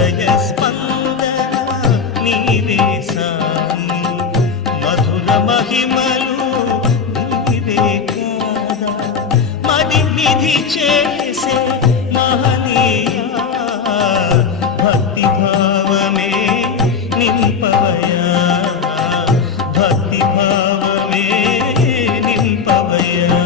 హృదయ స్పందన నీవే సాయి, మధుర మహిమలు నీవే కాదా, మది విధి చేసే మహనీయా, భక్తి భావమే నింపవయా, భక్తి భావమే నింపవయా.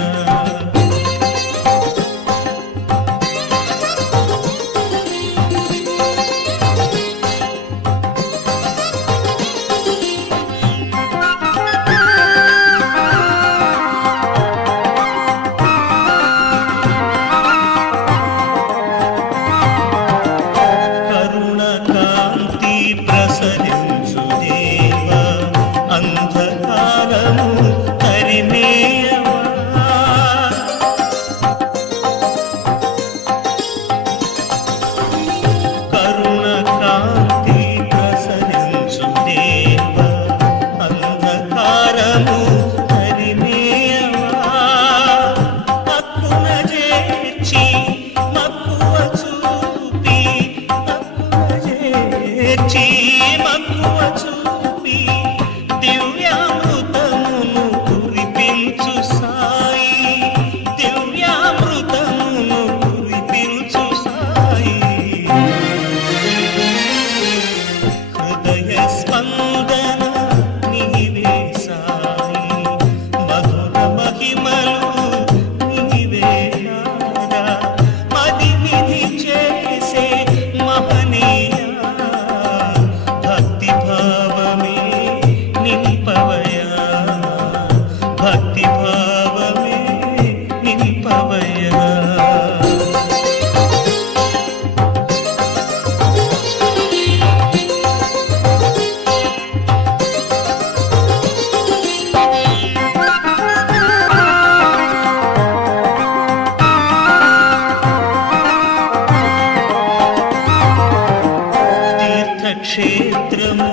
క్షేత్రము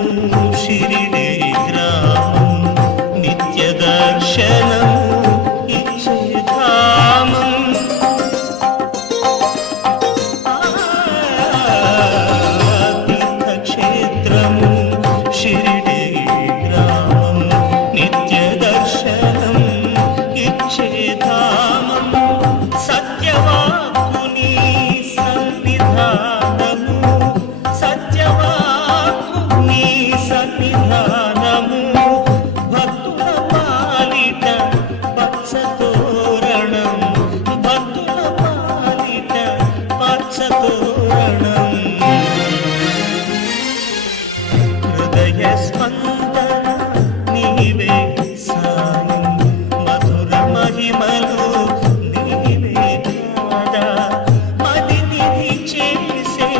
షిరిడి గ్రామం, నిత్య దర్శనము ఇచ్చే ధామం, తీర్థక్షేత్రము షిరిడి గ్రామం, నిత్య దర్శనం ఇచ్చే ధామం, సత్యవాక్కుని సన్నిధానము, సత్యవాక్కుని సన్నిధానము, భక్తుల పాలిట పచ్చతోరణం, భక్తుల పాలిట పచ్చతోరణం. హృదయ స్పందన నీవే సాయి, మధుర మహిమలు నీవే కాదా, మది విధి చేసే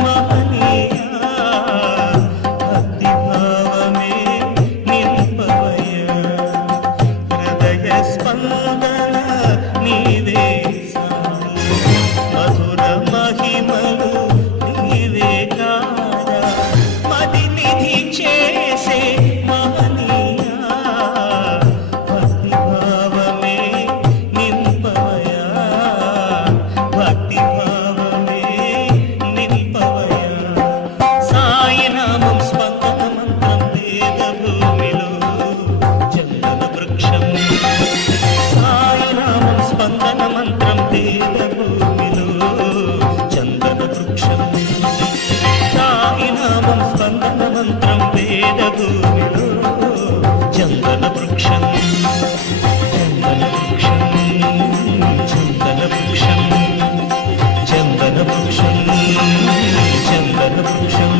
మహనీయా, భక్తి భావమే నింపవయా. హృదయ స్పందన నీవే సాయి, మధుర మహిమలు నీవే కాదా, మది విధి చేసే మహనీయా, భక్తి భావమే నింపవయా, భక్తి భావమే నింపవయా. సాయి నామం స్పందన మంత్రం వేద భూమిలో చందన వృక్షం, సాయి నామం స్పందన మంత్రం వేద భూమిలో చందన వృక్షం, సాయి నామం స్పందన మంత్రం వేద భూమిలో చందన వృక్షం, చందన వృక్షం, చందన వృక్షం, చందన వృక్షం, చందన వృక్షం.